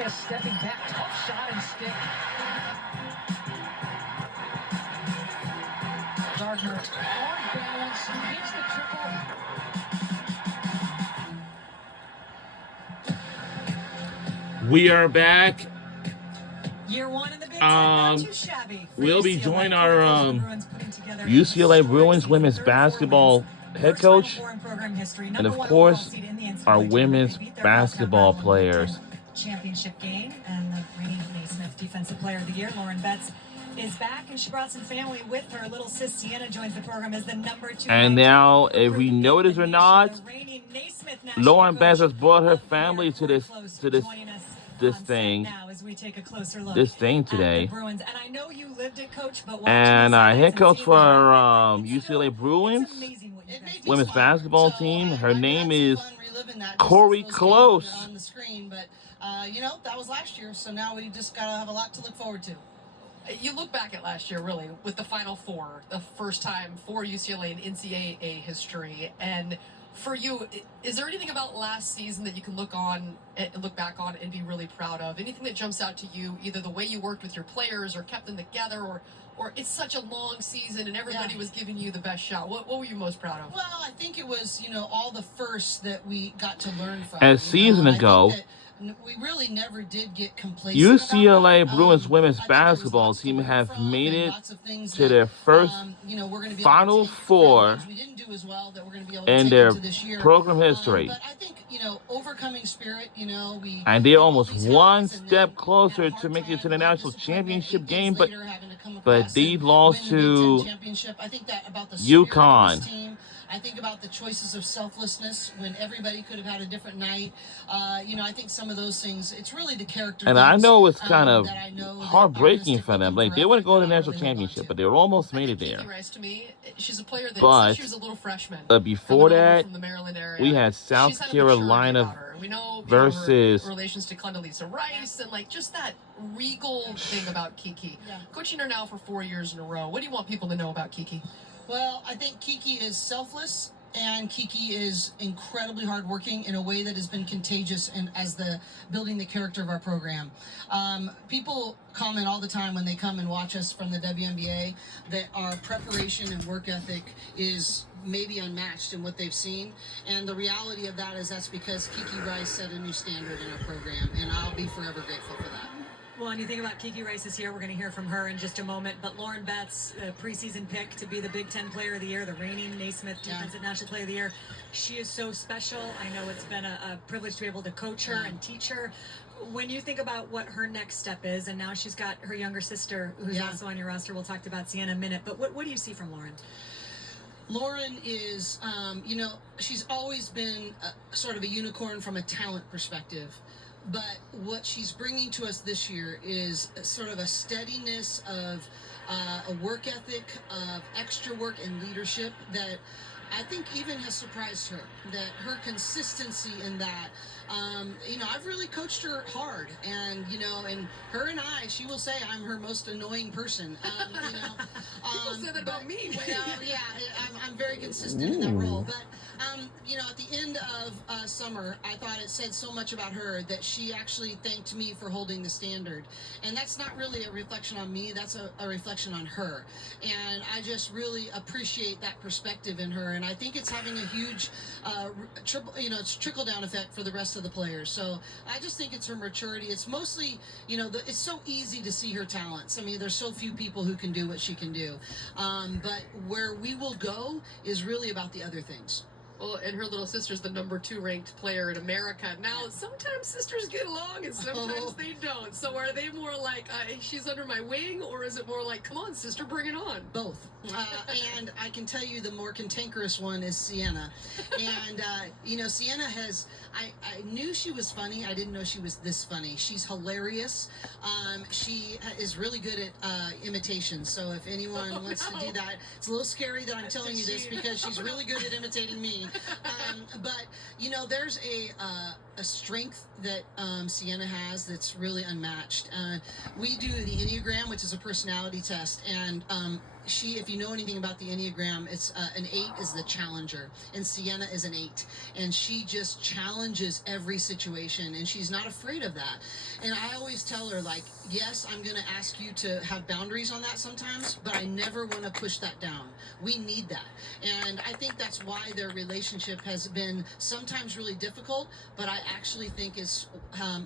Marquez stepping back, tough shot and stick. Gardner on balance, hits the triple. We are back. Year one in the Big Ten, not too shabby. We'll be joining our UCLA Bruins women's basketball head coach, and of course, our women's basketball players. Championship game, and the reigning Naismith Defensive Player of the Year, Lauren Betts, is back, and she brought some family with her. Little sis Sienna joins the program as the number 2. And now, if we notice or not, Lauren Betts has brought her family to this thing today. And our head coach for UCLA Bruins women's basketball team, her name is Corey Close. On the screen, but that was last year, so now we just gotta have a lot to look forward to. You look back at last year, really, with the Final Four, the first time for UCLA in NCAA history, and for you, is there anything about last season that you can look back on and be really proud of? Anything that jumps out to you, either the way you worked with your players or kept them together, or it's such a long season and everybody was giving you the best shot? What were you most proud of? Well, I think it was, all the firsts that we got to learn from. A season ago, we really never did get complacent. UCLA Bruins women's basketball team have made it to their first Final Four in their program history. But I think, overcoming spirit, and they're almost one step closer to making it to the national championship game, but they lost to UConn. I think about the choices of selflessness when everybody could have had a different night. I think some of those things, it's really the character. And I know it's kind of heartbreaking for them. Like, they wouldn't go to the national championship, but they almost made it there. To me, she's a player that but she was a little freshman. Before that, from the Maryland area. we had South Carolina we know, versus her relations to Condoleezza Rice and just that regal thing about Kiki. Coaching her now for 4 years in a row. What do you want people to know about Kiki? Well, I think Kiki is selfless, and Kiki is incredibly hardworking in a way that has been contagious and as building the character of our program. People comment all the time when they come and watch us from the WNBA that our preparation and work ethic is maybe unmatched in what they've seen, and the reality of that is that's because Kiki Rice set a new standard in our program, and I'll be forever grateful for that. Well, and you think about Kiki Rice is here. We're going to hear from her in just a moment. But Lauren Betts, preseason pick to be the Big Ten Player of the Year, the reigning Naismith Defensive National Player of the Year. She is so special. I know it's been a privilege to be able to coach her and teach her. When you think about what her next step is, and now she's got her younger sister who's also on your roster. We'll talk about Sienna in a minute. But what do you see from Lauren? Lauren is, she's always been sort of a unicorn from a talent perspective. But what she's bringing to us this year is sort of a steadiness of a work ethic, of extra work and leadership that I think even has surprised her. That her consistency in that, I've really coached her hard, and and her and she will say I'm her most annoying person. People say that about me. I'm very consistent in that role, but. At the end of summer, I thought it said so much about her that she actually thanked me for holding the standard. And that's not really a reflection on me, that's a reflection on her. And I just really appreciate that perspective in her. And I think it's having a huge, trickle-down effect for the rest of the players. So I just think it's her maturity. It's mostly, it's so easy to see her talents. I mean, there's so few people who can do what she can do. But where we will go is really about the other things. Well, and her little sister's the number 2 ranked player in America. Now, sometimes sisters get along and sometimes they don't. So are they more like, she's under my wing, or is it more like, come on, sister, bring it on? Both. And I can tell you the more cantankerous one is Sienna. And, Sienna has, I knew she was funny. I didn't know she was this funny. She's hilarious. She is really good at imitation. So if anyone wants to do that, it's a little scary that I'm telling you this because she's really good at imitating me. But there's a a strength that Sienna has that's really unmatched. We do the Enneagram, which is a personality test, and she, if you know anything about the Enneagram, it's an 8 is the challenger, and Sienna is an 8, and she just challenges every situation, and she's not afraid of that. And I always tell her, like, yes, I'm going to ask you to have boundaries on that sometimes, but I never want to push that down. We need that. And I think that's why their relationship has been sometimes really difficult, but I actually think is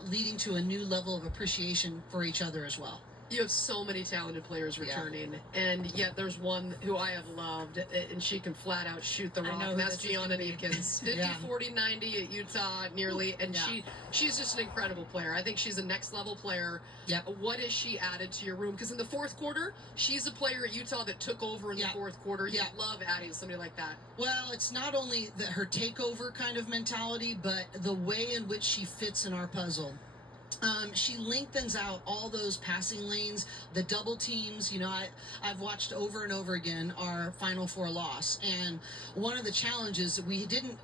leading to a new level of appreciation for each other as well. You have so many talented players returning, and yet there's one who I have loved, and she can flat out shoot the rock. And that's Gianna Neepkins. 50, 40, 90 at Utah, nearly, and she's just an incredible player. I think she's a next-level player. Yeah. What has she added to your room? Because in the fourth quarter, she's a player at Utah that took over in the fourth quarter. You love adding somebody like that. Well, it's not only her takeover kind of mentality, but the way in which she fits in our puzzle. She lengthens out all those passing lanes, the double teams. You know, I've watched over and over again our Final Four loss, and one of the challenges that we didn't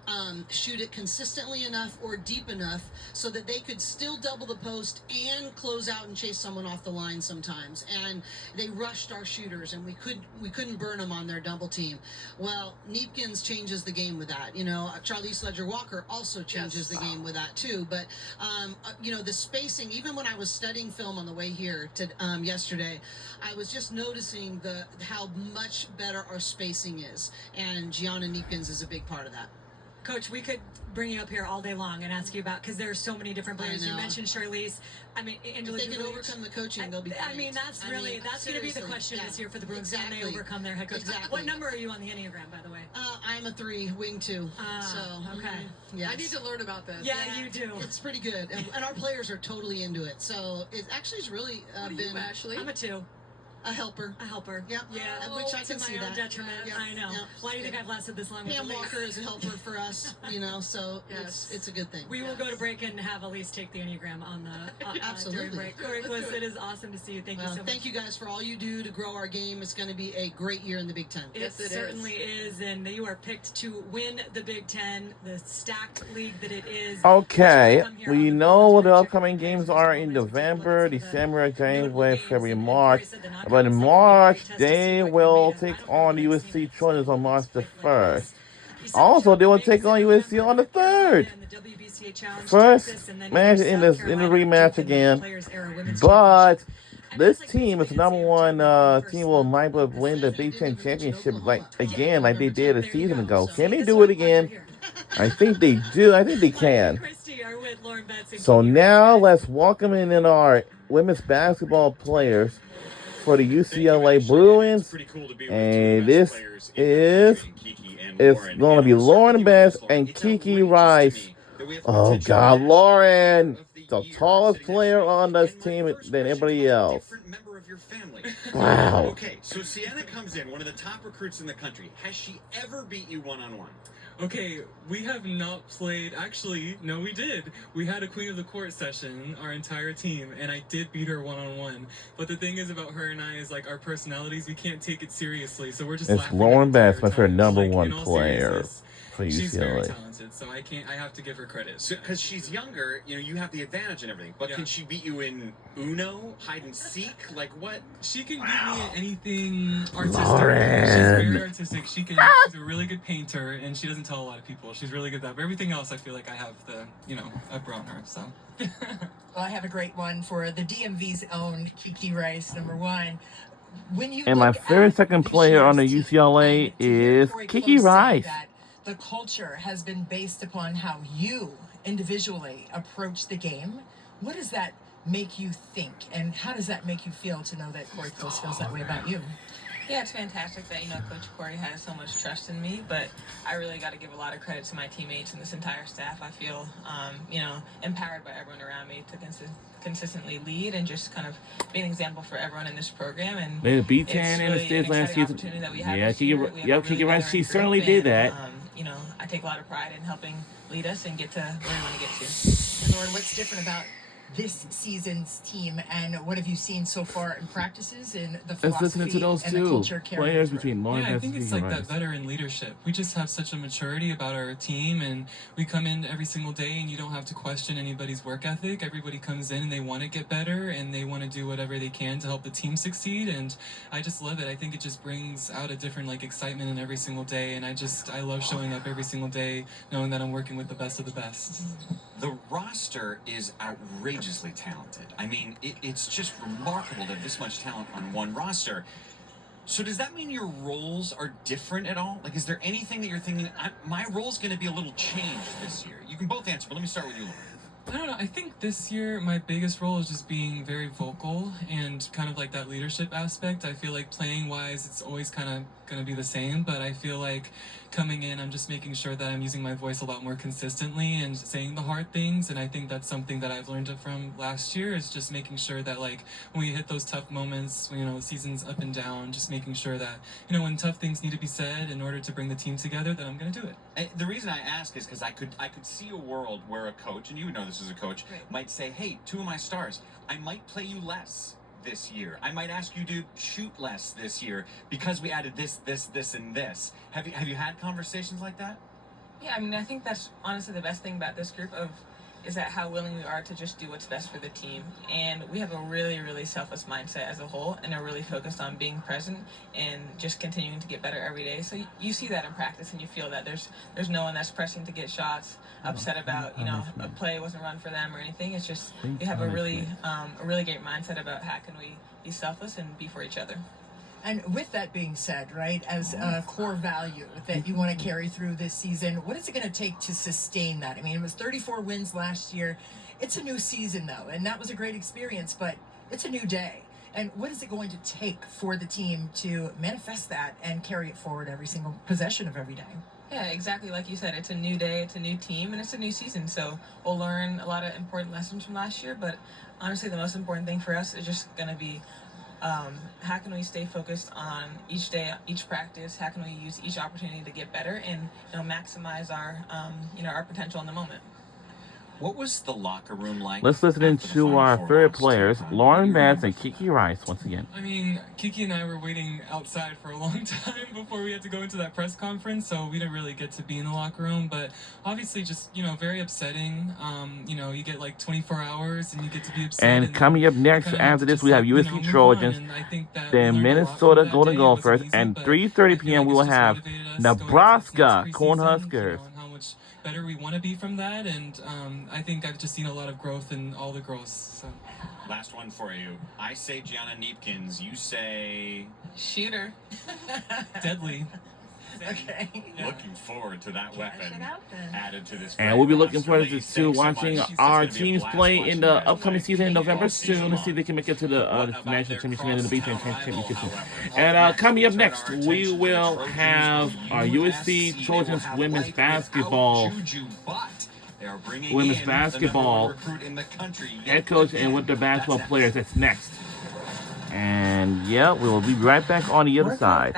shoot it consistently enough or deep enough so that they could still double the post and close out and chase someone off the line sometimes. And they rushed our shooters, and we couldn't burn them on their double team. Well, Neepkins changes the game with that. You know, Charlize Ledger-Walker also changes the game with that too. But you know, the spacing. Even when I was studying film on the way here to yesterday, I was just noticing how much better our spacing is, and Gianna Neepkins is a big part of that. Coach, we could bring you up here all day long and ask you about, because there are so many different players. You mentioned Charlize. I mean, Angela. If they can overcome the coaching, they'll be great. I mean, that's going to be the question this year for the Bruins. Can they overcome their head coach? Exactly. What number are you on the Enneagram, by the way? I'm a 3, wing 2. Okay. Yes. I need to learn about this. Yeah, you do. It's pretty good, and our players are totally into it. So it actually has really What are been you, Ashley? I'm a 2. a helper. A helper. Yeah. Yeah. Which I to can see my own that. detriment. Yeah. I know. Yeah. Why do you think I've lasted this long? Pam with Elise? Walker is a helper for us, you know, so it's a good thing. We will go to break and have Elise take the Enneagram on the Absolutely. during break. Corey Bliss, it is awesome to see you. Thank you so much. Thank you guys for all you do to grow our game. It's going to be a great year in the Big Ten. It certainly is, and you are picked to win the Big Ten, the stacked league that it is. Okay, we know what the upcoming games are in November, December, January, February, March. But in March, they will take on USC Trojans on March the 1st. Also, they will take on USC on the 3rd. First match in the rematch again. But this team is the number one team will might win the Big Ten championship like they did a season ago. Can they do it again? I think they do. I think they can. So now let's welcome in our women's basketball players for the UCLA Bruins. And this is going to be Lauren Betts and Kiki Rice. Oh, God, Lauren, the tallest player on this team than everybody else. Wow. Okay, so Sienna comes in, one of the top recruits in the country. Has she ever beat you one-on-one? Okay, we have not played. Actually, no, we did. We had a Queen of the Court session, our entire team, and I did beat her one-on-one. But the thing is about her and I is, like, our personalities, we can't take it seriously, so we're just it's Lauren Betts, was her number one player for UCLA. She's very talented, so I have to give her credit. Because she's younger, you know, you have the advantage and everything. But can she beat you in Uno, hide and seek? Like what? She can beat me at anything artistic. Lauren. She's very artistic. She's a really good painter, and she doesn't tell a lot of people. She's really good at that. But everything else, I feel like I have the, upper on her. So. Well, I have a great one for the DMV's own Kiki Rice, number one. When you and my very second player on the UCLA is Kiki Rice. The culture has been based upon how you individually approach the game. What does that make you think, and how does that make you feel to know that Corey Close feels that way about you? Yeah, it's fantastic that, Coach Corey has so much trust in me, but I really got to give a lot of credit to my teammates and this entire staff. I feel, empowered by everyone around me to consistently lead and just kind of be an example for everyone in this program. And the B10 and the state last season. Yeah, Kiki Rice, she certainly did that. I take a lot of pride in helping lead us and get to where we want to get to. Lauren, what's different about this season's team, and what have you seen so far in practices in the Let's philosophy listen to those and the two culture carrying players through? between Lauren Yeah, I Betts think and it's Kiki like that Rice. veteran leadership. We just have such a maturity about our team, and we come in every single day, and you don't have to question anybody's work ethic. Everybody comes in and they want to get better, and they want to do whatever they can to help the team succeed. And I just love it. I think it just brings out a different like excitement in every single day, and I love showing up every single day, knowing that I'm working with the best of the best. The roster is outrageously talented. I mean, it's just remarkable to have this much talent on one roster. So does that mean your roles are different at all? Like, is there anything that you're thinking, my role's going to be a little changed this year? You can both answer, but let me start with you, Lauren. I don't know. I think this year my biggest role is just being very vocal and kind of like that leadership aspect. I feel like playing wise, it's always kind of going to be the same, but I feel like coming in, I'm just making sure that I'm using my voice a lot more consistently and saying the hard things. And I think that's something that I've learned from last year is just making sure that like when we hit those tough moments, you know, the season's up and down, just making sure that, you know, when tough things need to be said in order to bring the team together, that I'm going to do it. And the reason I ask is because I could see a world where a coach, and you would know this as a coach, might say, hey, two of my stars, I might play you less this year. I might ask you to shoot less this year because we added this, and this. Have you had conversations like that? Yeah, I mean, I think that's honestly the best thing about this group is that how willing we are to just do what's best for the team. And we have a really, really selfless mindset as a whole, and are really focused on being present and just continuing to get better every day. So you see that in practice, and you feel that there's no one that's pressing to get shots, upset about, you know, a play wasn't run for them or anything. It's just we have a really great mindset about how can we be selfless and be for each other. And with that being said, right, as a core value that you want to carry through this season, what is it going to take to sustain that? I mean, it was 34 wins last year. It's a new season, though, and that was a great experience, but it's a new day. And what is it going to take for the team to manifest that and carry it forward every single possession of every day? Yeah, exactly. Like you said, it's a new day, it's a new team, and it's a new season. So we'll learn a lot of important lessons from last year, but honestly, the most important thing for us is just going to be how can we stay focused on each day, each practice? How can we use each opportunity to get better and, you know, maximize our our potential in the moment? What was the locker room like? Let's listen after the to Final our Four favorite loss? players, Lauren Betts and Kiki Rice, once again. I mean, Kiki and I were waiting outside for a long time before we had to go into that press conference, so we didn't really get to be in the locker room, but obviously just, you know, very upsetting. You know, you get like 24 hours and you get to be upset. And coming up next after this, we have USC Trojans, then Minnesota Golden Gophers, and 3:30 p.m. we will have Nebraska Cornhuskers. Better we want to be from that, and I think I've just seen a lot of growth in all the girls. So. Last one for you. I say Gianna Neepkins. You say Shooter. Deadly. Okay. Looking forward to that weapon added to this. And we'll be looking forward to watching our teams play in the upcoming season in November soon to see if they can make it to the national championship and the baseball championship soon. And coming up next, we will have our USC Trojans women's basketball head coach and with the basketball players. That's next. And yeah, we will be right back on the other side.